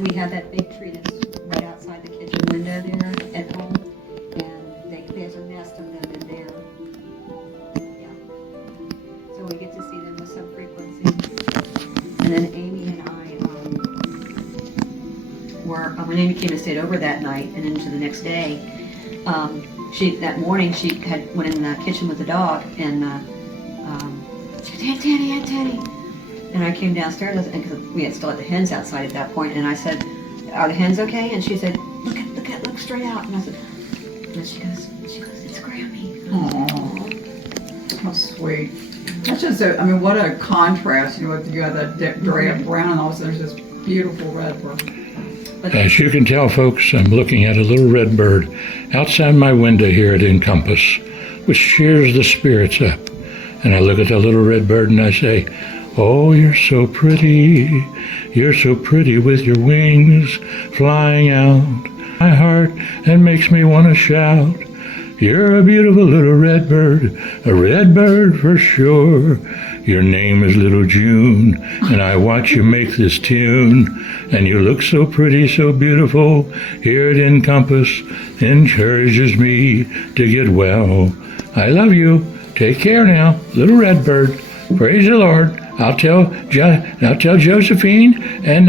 then we have that big tree that's right outside the kitchen window there at home, and there's a nest of them in there. Yeah. So we get to see them with some frequency. And then Amy and I when Amy came and stayed over that night and into the next day, that morning she went in the kitchen with the dog, and she goes, Aunt Tanny, Aunt Tanny. And I came downstairs, and because we still had the hens outside at that point, and I said, are the hens okay? And she said, look straight out. And I said, and she goes, it's Grammy. Aww, how sweet. That's just what a contrast, with you got that drab brown, and all of a sudden there's this beautiful red bird. As you can tell, folks, I'm looking at a little red bird outside my window here at Encompass, which cheers the spirits up. And I look at the little red bird and I say, oh, you're so pretty. You're so pretty with your wings flying out my heart and makes me want to shout. You're a beautiful little red bird, a red bird for sure. Your name is Little June, and I watch you make this tune. And you look so pretty, so beautiful. Here at Encompass encourages me to get well. I love you. Take care now, little red bird. Praise the Lord. I'll tell Josephine and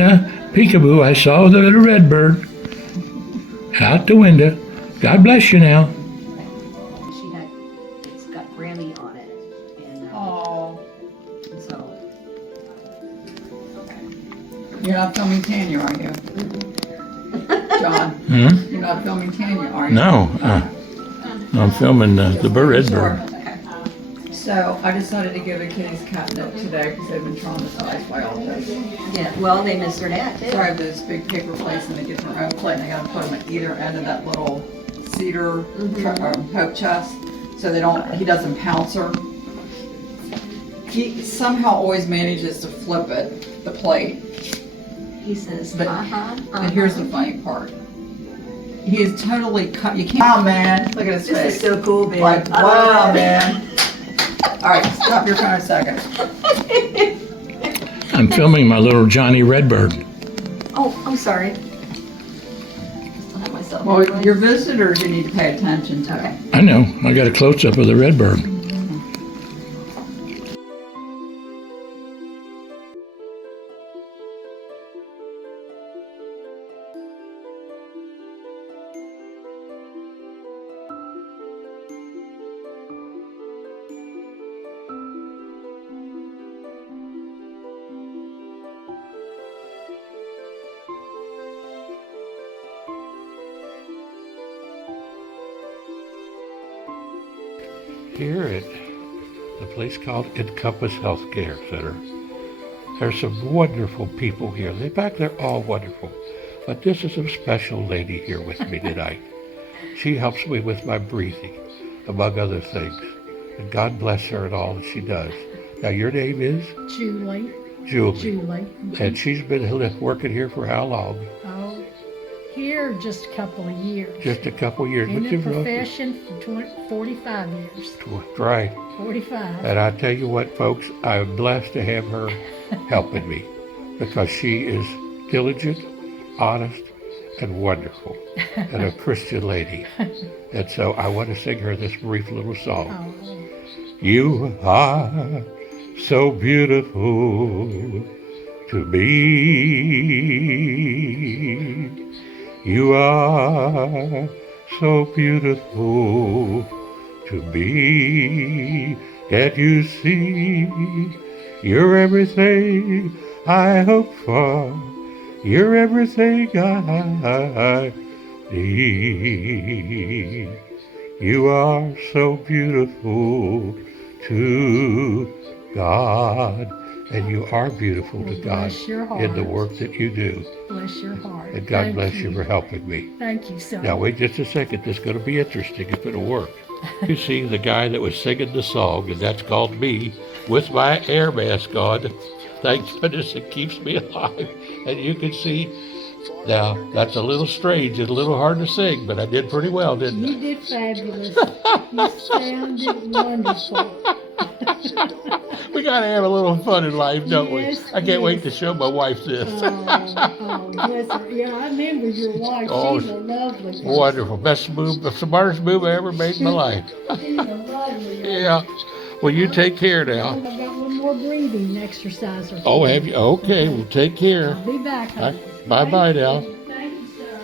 Peekaboo I saw the little red bird out the window. God bless you now. It's got Grammy on it. And so. You're not filming Tanya, are you? John? You're not filming Tanya, are you? No, I'm filming the red bird. So I decided to give the kitties catnip today because they've been traumatized by all this. Yeah, well, they miss their dad too. So I have this big paper plates and they get their own plate, and I got to put them at either end of that little cedar hope chest so he doesn't pounce her. He somehow always manages to flip it, the plate. He says, And here's the funny part. He is totally cut. You can't. Wow, man! Look at his face. This is so cool, babe. Like, wow, man! All right, stop your phone a second. I'm filming my little Johnny Redbird. Oh, I'm sorry. Myself. Well, your visitors, you need to pay attention to. Okay. I know. I got a close-up of the redbird. Here at the place called Encompass Healthcare Center, there's some wonderful people here. In fact, they're all wonderful. But this is a special lady here with me tonight. She helps me with my breathing, among other things. And God bless her and all that she does. Now, your name is? Julie. Julie. And she's been working here for how long? Oh, here just a couple of years. Just a couple of years. In the profession for 45 years. Right. 45. And I tell you what, folks, I'm blessed to have her helping me because she is diligent, honest, and wonderful, and a Christian lady. And so I want to sing her this brief little song. Oh. You are so beautiful to me. You are so beautiful to me. Can't you see? You're everything I hope for. You're everything I need. You are so beautiful to God. And you are beautiful to God in the work that you do. Bless your heart. And God bless you for helping me. Thank you so much. Now wait just a second. This is going to be interesting if it'll work. You see the guy that was singing the song, and that's called me, with my air mask on. Thank goodness it keeps me alive. And you can see, now that's a little strange and a little hard to sing, but I did pretty well, didn't I? You did fabulous. You sounded wonderful. We gotta have a little fun in life, don't Yes, we? I can't wait yes. to show my wife this. Bless her. Yeah, I remember your wife. Oh, She's a lovely person. Wonderful. Best move, the smartest move I ever made in my life. She's a lovely Yeah. Well, you take care now. I've got one more breathing exercise. Oh, have you? Okay, well, take care. I'll be back, honey. Bye-bye now. Thank you, sir.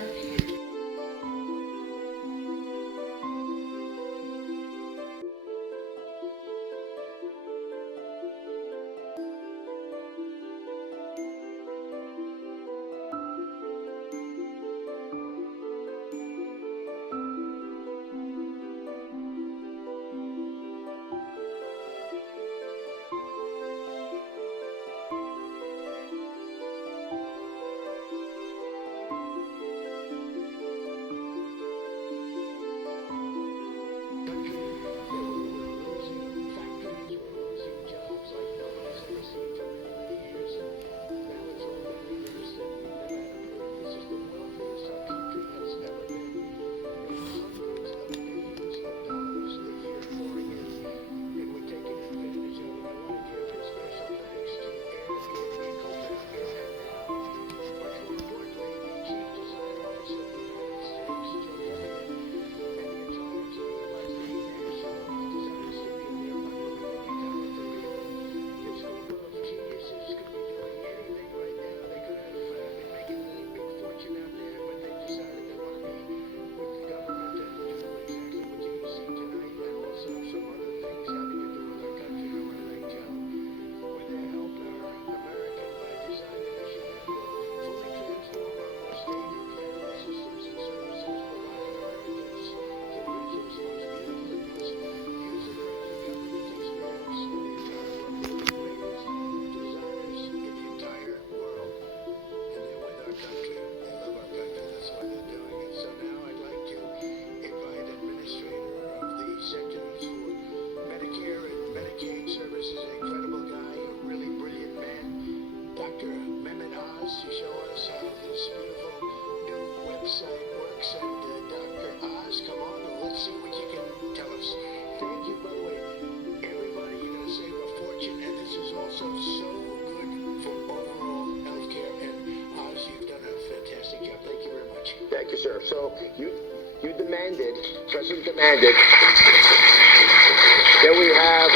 Thank you, sir. So you demanded, President demanded, that we have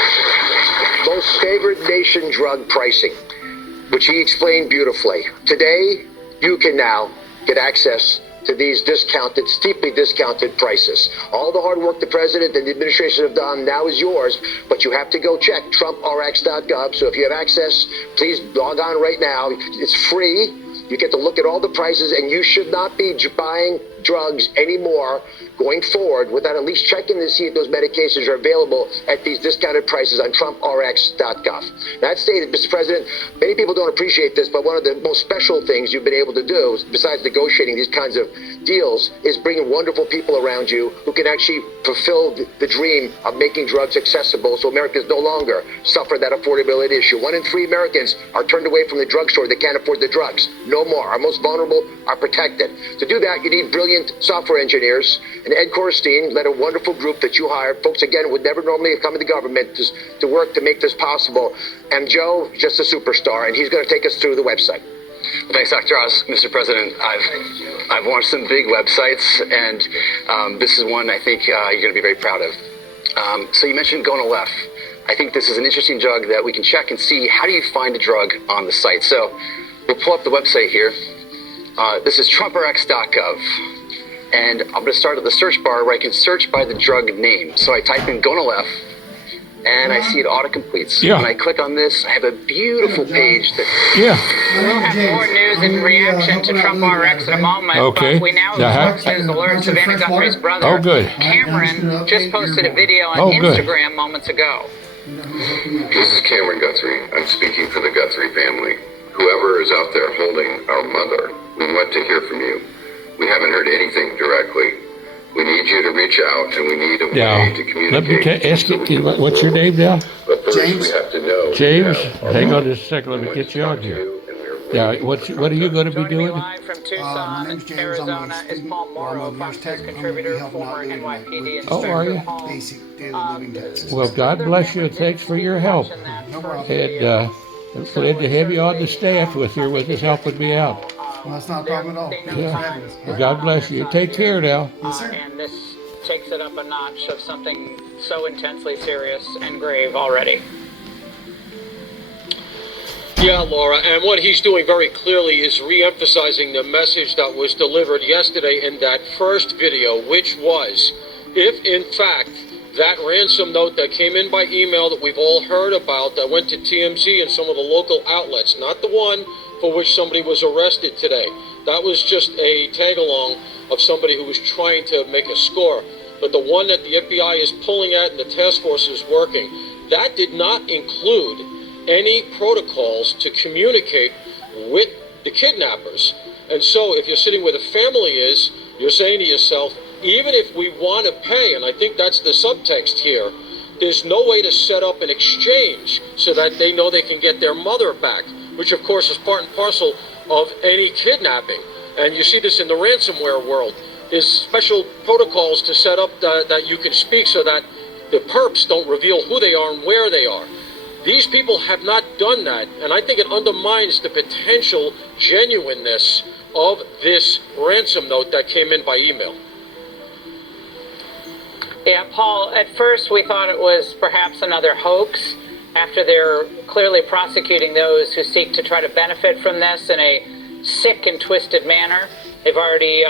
most favored nation drug pricing, which he explained beautifully. Today, you can now get access to these discounted, steeply discounted prices. All the hard work the president and the administration have done now is yours, but you have to go check TrumpRx.gov. So if you have access, please log on right now. It's free. You get to look at all the prices, and you should not be buying drugs anymore going forward without at least checking to see if those medications are available at these discounted prices on TrumpRx.gov. That stated, Mr. President, many people don't appreciate this, but one of the most special things you've been able to do, besides negotiating these kinds of deals, is bringing wonderful people around you who can actually fulfill the dream of making drugs accessible so Americans no longer suffer that affordability issue. 1 in 3 Americans are turned away from the drugstore. They can't afford the drugs. No more. Our most vulnerable are protected. To do that, you need brilliant software engineers. And Ed Korstein led a wonderful group that you hired. Folks, again, would never normally have come into government to work to make this possible. And Joe, just a superstar, and he's going to take us through the website. Thanks, Dr. Oz. Mr. President, I've launched some big websites, and this is one I think you're going to be very proud of. So you mentioned Gonalef. I think this is an interesting drug that we can check and see how do you find a drug on the site. So we'll pull up the website here. This is TrumpRx.gov. And I'm going to start at the search bar where I can search by the drug name. So I type in Gonalef, and I see it auto-completes. Yeah. When I click on this, I have a beautiful page that... Yeah. have more news in reaction to Trump RX in a moment, Okay. but we now have news alerts of Anna Guthrie's brother, Oh, good. Cameron, just posted a video on Oh, good. Instagram moments ago. This is Cameron Guthrie. I'm speaking for the Guthrie family. Whoever is out there holding our mother, we want to hear from you. We haven't heard anything directly. We need you to reach out, and we need a way to Let me communicate. ask you, what's your name now? But first, James? we have to know. James? now, Hang on just a second, let me we get you on want to here. talk to you, and we're Yeah, what are you going to be Joining me doing? live from My Tucson, name's James. I'm a Arizona, is student, Paul or I'm Morrow, a Fox nurse News tech. I'm gonna be contributor, helping out former doing NYPD with Oh, are inspector. you? Paul, basic daily living tasks. Well, God Brother bless you. Cameron Thanks didn't for see your you help. watching that No first problem. And video. it's So glad to it's have you on the certainly, staff with you, with something this to hear helping from me out. now. Well, that's not a problem at all. They Thank know you for time having us. is Well, not God on bless their you. side Take here. care now. Yes, sir. And this takes it up a notch of something so intensely serious and grave already. Yeah, Laura, and what he's doing very clearly is re-emphasizing the message that was delivered yesterday in that first video, which was, if in fact that ransom note that came in by email that we've all heard about that went to TMZ and some of the local outlets, not the one for which somebody was arrested today. That was just a tag-along of somebody who was trying to make a score. But the one that the FBI is pulling at and the task force is working, that did not include any protocols to communicate with the kidnappers. And so if you're sitting where the family is, you're saying to yourself, even if we want to pay, and I think that's the subtext here, there's no way to set up an exchange so that they know they can get their mother back, which of course is part and parcel of any kidnapping. And you see this in the ransomware world. There's special protocols to set up that you can speak so that the perps don't reveal who they are and where they are. These people have not done that, and I think it undermines the potential genuineness of this ransom note that came in by email. Yeah, Paul, at first we thought it was perhaps another hoax after they're clearly prosecuting those who seek to try to benefit from this in a sick and twisted manner. They've already,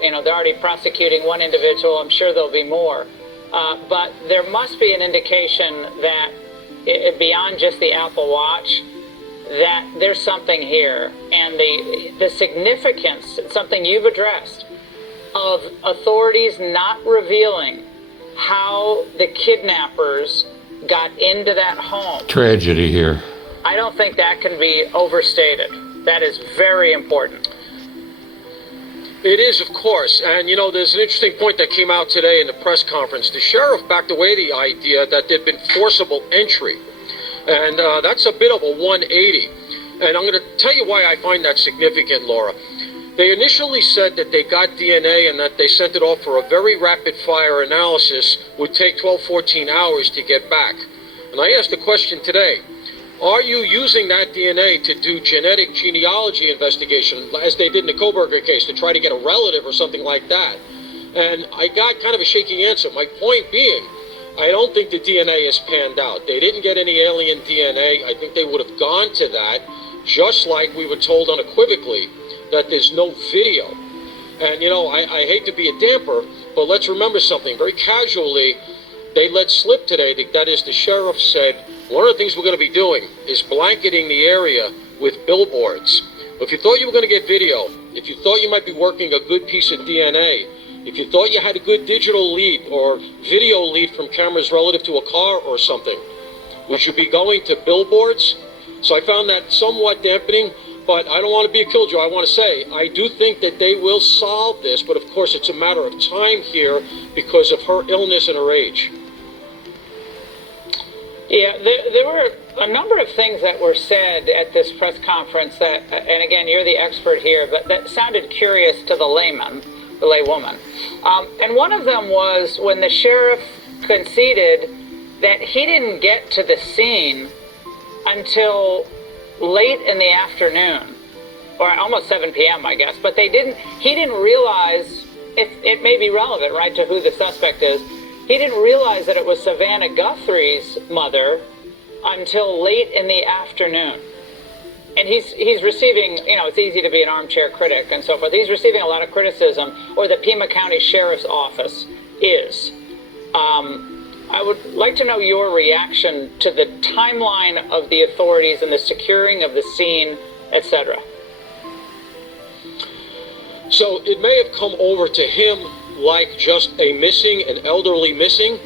they're already prosecuting one individual. I'm sure there'll be more. But there must be an indication that beyond just the Apple Watch, that there's something here. And the significance, something you've addressed, of authorities not revealing how the kidnappers got into that home. Tragedy here. I don't think that can be overstated. That is very important. It is, of course, and there's an interesting point that came out today in the press conference. The sheriff backed away the idea that there'd been forcible entry, and that's a bit of a 180. And I'm going to tell you why I find that significant, Laura. They initially said that they got DNA and that they sent it off for a very rapid-fire analysis, would take 12, 14 hours to get back. And I asked the question today, are you using that DNA to do genetic genealogy investigation, as they did in the Koberger case, to try to get a relative or something like that? And I got kind of a shaky answer. My point being, I don't think the DNA has panned out. They didn't get any alien DNA. I think they would have gone to that, just like we were told unequivocally that there's no video. And, I hate to be a damper, but let's remember something. Very casually, they let slip today, that is, the sheriff said, one of the things we're going to be doing is blanketing the area with billboards. If you thought you were going to get video, if you thought you might be working a good piece of DNA, if you thought you had a good digital lead or video lead from cameras relative to a car or something, would you be going to billboards? So I found that somewhat dampening, but I don't want to be a killjoy. I want to say, I do think that they will solve this, but of course it's a matter of time here because of her illness and her age. Yeah, there were a number of things that were said at this press conference that, and again, you're the expert here, but that sounded curious to the layman, the laywoman. And one of them was when the sheriff conceded that he didn't get to the scene until late in the afternoon, or almost 7 p.m., I guess. But he didn't realize, it may be relevant, right, to who the suspect is. He didn't realize that it was Savannah Guthrie's mother until late in the afternoon. And he's receiving, it's easy to be an armchair critic and so forth. He's receiving a lot of criticism, or the Pima County Sheriff's Office is. I would like to know your reaction to the timeline of the authorities and the securing of the scene, etc. So it may have come over to him like just a missing, an elderly missing.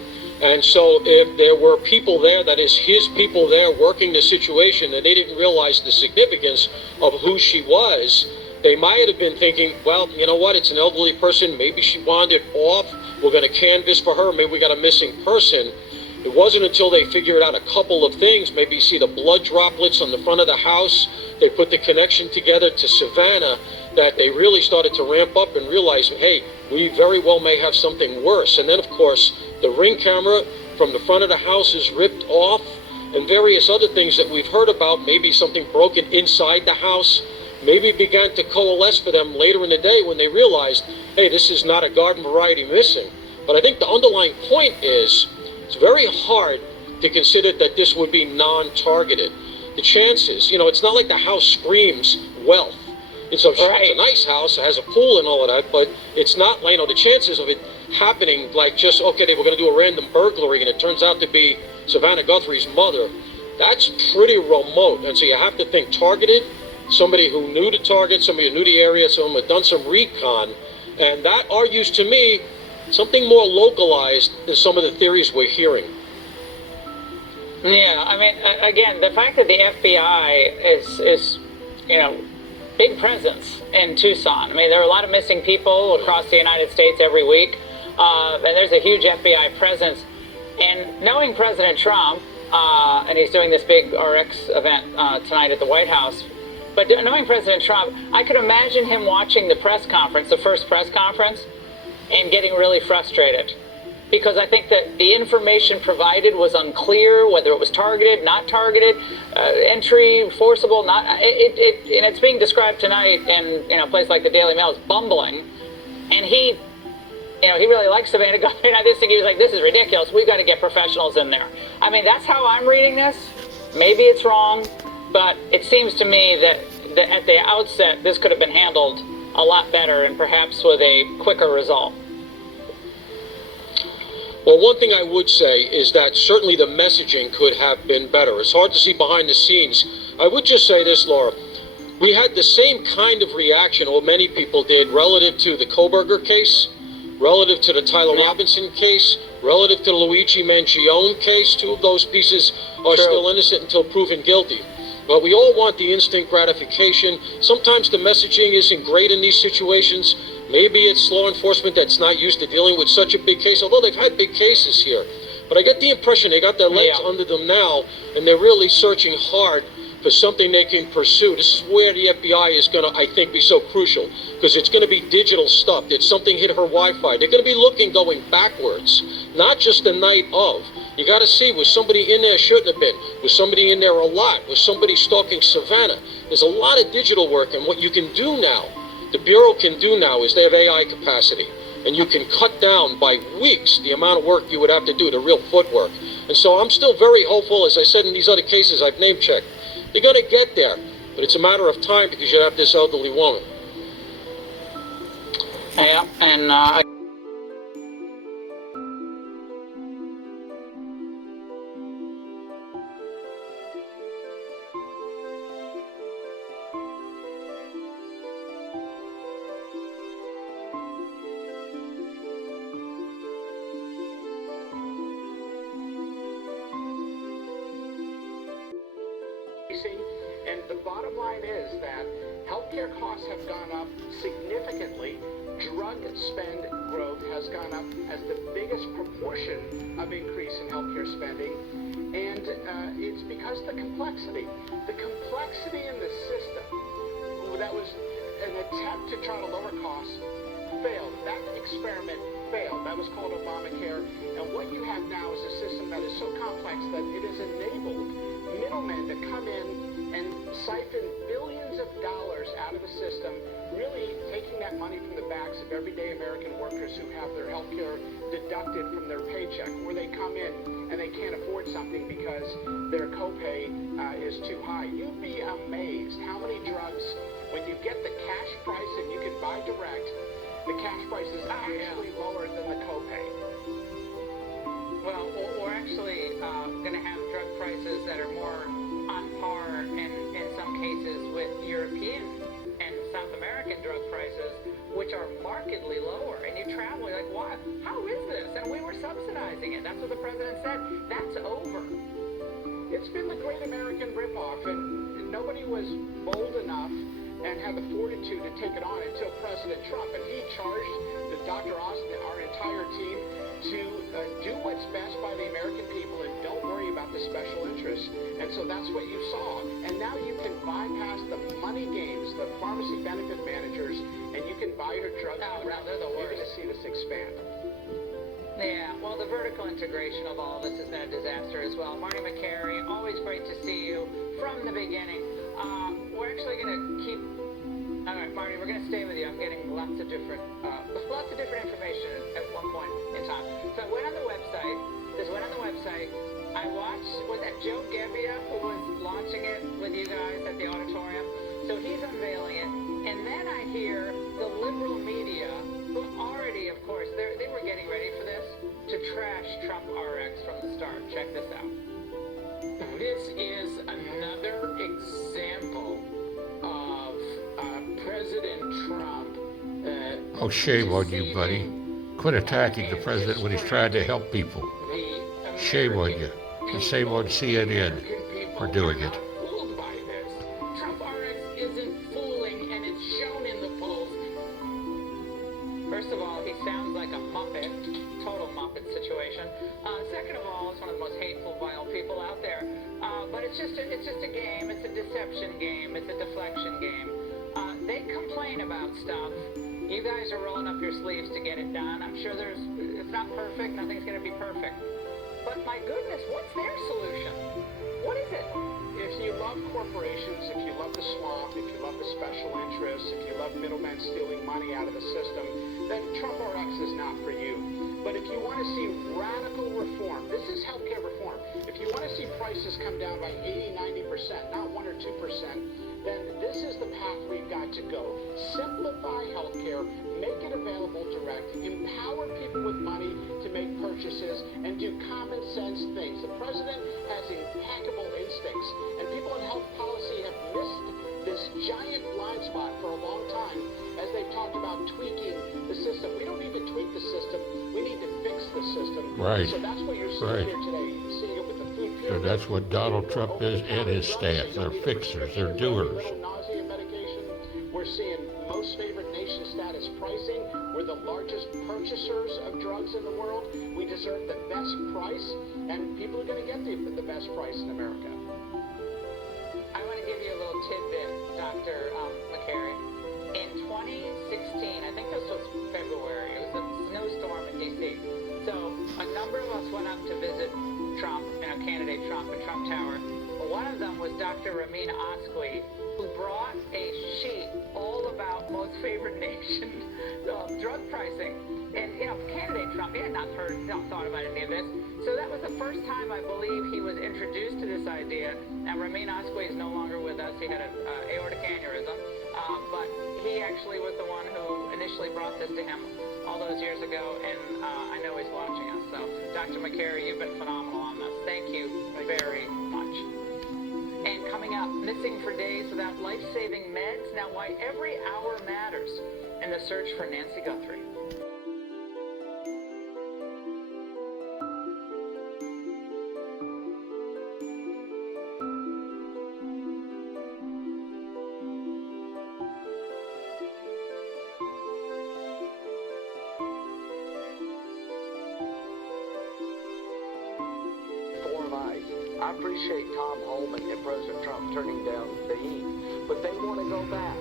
And so if there were people there, that is his people there working the situation, and they didn't realize the significance of who she was, they might have been thinking, well, you know what, it's an elderly person, maybe she wandered off, we're going to canvass for her, maybe we got a missing person. It wasn't until they figured out a couple of things, maybe you see the blood droplets on the front of the house, they put the connection together to Savannah, that they really started to ramp up and realize, hey, we very well may have something worse. And then, of course, the Ring camera from the front of the house is ripped off, and various other things that we've heard about, maybe something broken inside the house, maybe began to coalesce for them later in the day when they realized, hey, this is not a garden variety missing. But I think the underlying point is, it's very hard to consider that this would be non-targeted. The chances, it's not like the house screams wealth. It's a nice house, it has a pool and all of that, but it's not, the chances of it happening like just, okay, they were going to do a random burglary and it turns out to be Savannah Guthrie's mother, that's pretty remote. And so you have to think targeted, somebody who knew the target, somebody who knew the area, someone who had done some recon, and that argues to me something more localized than some of the theories we're hearing. Yeah, I mean, again, the fact that the FBI is big presence in Tucson. I mean, there are a lot of missing people across the United States every week, and there's a huge FBI presence. And knowing President Trump, and he's doing this big RX event tonight at the White House, but knowing President Trump, I could imagine him watching the press conference, the first press conference, and getting really frustrated. Because I think that the information provided was unclear, whether it was targeted, not targeted, entry, forcible, not. And it's being described tonight in a place like the Daily Mail as bumbling. And he really likes Savannah Guthrie's. I just think he was like, this is ridiculous. We've got to get professionals in there. I mean, that's how I'm reading this. Maybe it's wrong, but it seems to me that at the outset, this could have been handled a lot better and perhaps with a quicker result. Well, one thing I would say is that certainly the messaging could have been better. It's hard to see behind the scenes. I would just say this, Laura. We had the same kind of reaction, or many people did, relative to the Koberger case, relative to the Tyler Robinson case, relative to the Luigi Mangione case. Two of those pieces are still innocent until proven guilty. But we all want the instant gratification. Sometimes the messaging isn't great in these situations. Maybe it's law enforcement that's not used to dealing with such a big case, although they've had big cases here. But I get the impression they got their legs under them now, and they're really searching hard for something they can pursue. This is where the FBI is going to, I think, be so crucial, because it's going to be digital stuff. Did something hit her Wi-Fi? They're going to be looking going backwards, not just the night of. You got to see, was somebody in there shouldn't have been? Was somebody in there a lot? Was somebody stalking Savannah? There's a lot of digital work, and what you can do now, the Bureau can do now, is they have AI capacity. And you can cut down by weeks the amount of work you would have to do, the real footwork. And so I'm still very hopeful, as I said in these other cases I've name-checked. They're going to get there, but it's a matter of time because you have this elderly woman. Yeah, and And the bottom line is that healthcare costs have gone up significantly. Drug spend growth has gone up as the biggest proportion of increase in healthcare spending. And it's because the complexity in the system, that was an attempt to try to lower costs, failed. That experiment failed. That was called Obamacare. And what you have now is a system that is so complex that it has enabled middlemen to come in and siphon billions of dollars out of the system, really taking that money from the backs of everyday American workers who have their health care deducted from their paycheck, or they come in and they can't afford something because their copay is too high. You'd be amazed how many drugs, when you get the cash price and you can buy direct, the cash price is actually lower than the copay. well, we're actually going to have drug prices that are more on par in some cases with European and South American drug prices, which are markedly lower. And you travel, you're like, what? How is this? And we were subsidizing it. That's what the president said. That's over. It's been the great American ripoff, and nobody was bold enough and had the fortitude to take it on until President Trump. And he charged Dr. Austin, our entire team, to do what's best by the American people and don't worry about the special interests. And so that's what you saw. And now you can bypass the money games, the pharmacy benefit managers, and you can buy your drugs. They're the You're worst. going to see this expand. Yeah, well, the vertical integration of all of this has been a disaster as well. Marty McCary, always great to see you from the beginning. We're actually going to keep. All right, Marty, we're going to stay with you. I'm getting lots of different information at one point in time. So I went on the website. I watched, was that Joe Gebbia who was launching it with you guys at the auditorium? So he's unveiling it. And then I hear the liberal media, who already, of course, they were getting ready for this, to trash Trump RX from the start. Check this out. This is another example of President Trump. Oh, shame on you, buddy. Quit attacking the president when he's trying to help people. Shame on you. And shame on CNN for doing it. Fooled by this. Trump RX isn't fooling, and it's shown in the polls. First of all, he sounds like a Muppet, total Muppet situation. Second of all, he's one of the most hateful, vile people out there. But it's just a game. It's a deception game. It's a deflection game. They complain about stuff. You guys are rolling up your sleeves to get it done. I'm sure it's not perfect. Nothing's going to be perfect. But my goodness, what's their solution? What is it? If you love corporations, if you love the swamp, if you love the special interests, if you love middlemen stealing money out of the system, then Trump RX is not for you. But if you want to see radical reform, this is healthcare reform. If you want to see prices come down by 80, 90%, not 1 or 2%, then this is the path we've got to go. Simplify healthcare, make it available direct, empower people with money to make purchases, and do common sense things. The president has impeccable instincts, and people in health policy have missed this giant blind spot for a long time as they've talked about tweaking the system. We don't need to tweak the system, we need to fix the system. Right. So that's what you're seeing here today. You're seeing it with the food pyramid. So that's what Donald Trump is and his staff. They're fixers. They're doers. Nausea medication. We're seeing most favored nation status pricing. We're the largest purchasers of drugs in the world. We deserve the best price, and people are going to get the best price in America. I want to give you a little tidbit, Dr. McCary. In 2016, I think this was February, it was a snowstorm in D.C. So a number of us went up to visit Trump, candidate Trump in Trump Tower. One of them was Dr. Ramin Asqui, who brought a sheet all about most favored nation drug pricing. And, candidate Trump, he had not thought about any of this. So that was the first time, I believe, he was introduced to this idea. Now, Ramin Asqui is no longer with us. He had an aortic aneurysm. But he actually was the one who initially brought this to him all those years ago, and I know he's watching us. So, Dr. McCary, you've been phenomenal on this. Thank you very much. And coming up, missing for days without life-saving meds. Now, why every hour matters in the search for Nancy Guthrie. I appreciate Tom Holman and President Trump turning down the heat, but they want to go back.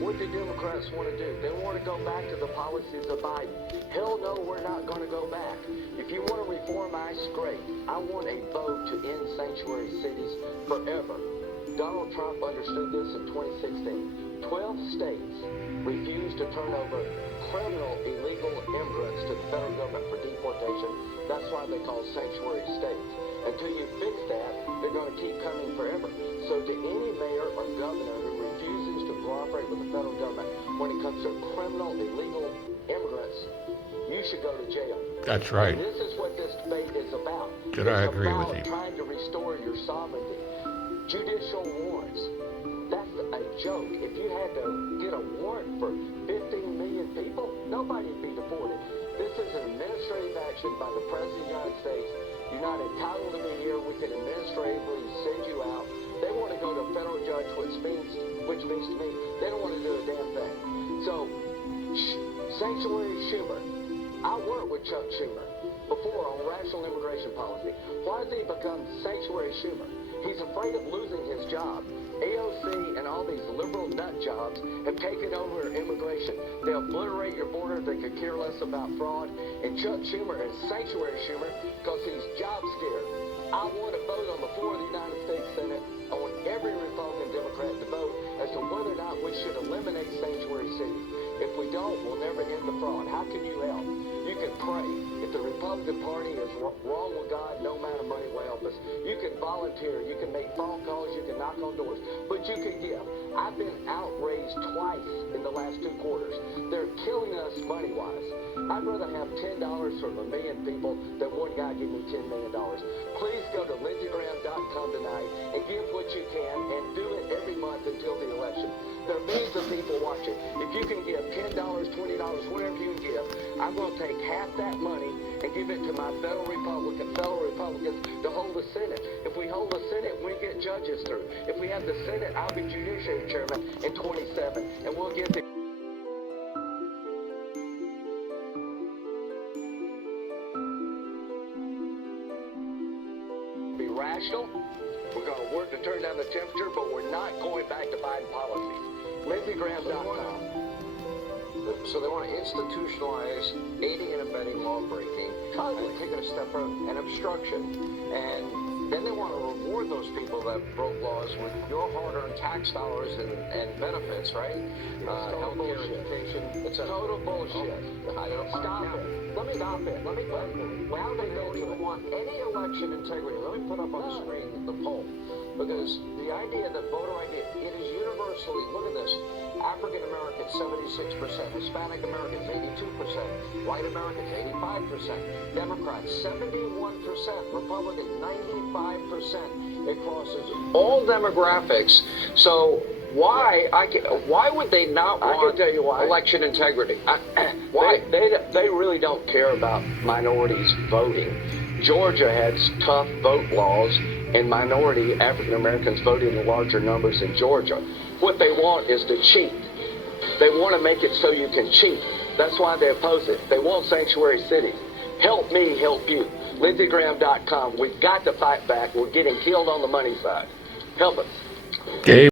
What do Democrats want to do? They want to go back to the policies of Biden. Hell no, we're not going to go back. If you want to reform ICE, great. I want a vote to end sanctuary cities forever. Donald Trump understood this in 2016. 12 states refused to turn over criminal illegal immigrants to the federal government for deportation. That's why they call sanctuary states. Until you fix that, they're going to keep coming forever. So to any mayor or governor who refuses to cooperate with the federal government when it comes to criminal illegal immigrants, you should go to jail. That's right. And this is what this debate is about. Good, I agree with you. It's about trying to restore your sovereignty. Judicial warrants. That's a joke. If you had to get a warrant for 15 million people, nobody would be deported. This is an administrative action by the President of the United States. You're not entitled to be here. We can administratively send you out. They want to go to a federal judge, which means to me They don't want to do a damn thing. So, Sanctuary Schumer, I worked with Chuck Schumer before on rational immigration policy. Why has he become Sanctuary Schumer? He's afraid of losing his job. AOC and all these liberal nut jobs have taken over immigration. They obliterate your border. They could care less about fraud. And Chuck Schumer is Sanctuary Schumer because he's job scared. I want to vote on the floor of the United States Senate. I want every Republican Democrat to vote as to whether or not we should eliminate sanctuary cities. If we don't, we'll never end the fraud. How can you help? You can pray. If the Republican Party is wrong with God, no amount of money will help us. You can volunteer. You can make phone calls. You can knock on doors. But you can give. I've been outraged twice in the last 2 quarters. They're killing us money-wise. I'd rather have $10 from a million people than one guy give me $10 million. Please go to lindseygraham.com tonight and give what you can and do it every month until the election. There are millions of people watching. If you can give $10, $20, whatever you can give, I'm going to take half that money and give it to my fellow Republicans to hold the Senate. If we hold the Senate, we get judges through. If we have the Senate, I'll be Judiciary Chairman in 27, and we'll get the... be rational. We're going to work to turn down the temperature, but we're not going back to Biden policies. LindseyGraham.com. So they want to institutionalize aiding and abetting lawbreaking, and taking a step further, and obstruction. And then they want to reward those people that broke laws with your hard-earned tax dollars and benefits, right? Healthcare, education. It's a total bullshit. I don't Stop it. Let me stop it. Let me Now they don't even want any election integrity. Let me put up on the screen the poll. Because the idea that voter ID, it is universally, look at this, African Americans 76%, Hispanic Americans 82%, white Americans 85%, Democrats 71%, Republicans 95%. It crosses all demographics. So why would they not want I can tell you why. election integrity? Why? They really don't care about minorities voting. Georgia has tough vote laws, and minority African Americans voted in larger numbers in Georgia. What they want is to cheat. They want to make it so you can cheat. That's why they oppose it. They want sanctuary cities. Help me, help you. LindseyGraham.com. We've got to fight back. We're getting killed on the money side. Help us. Okay.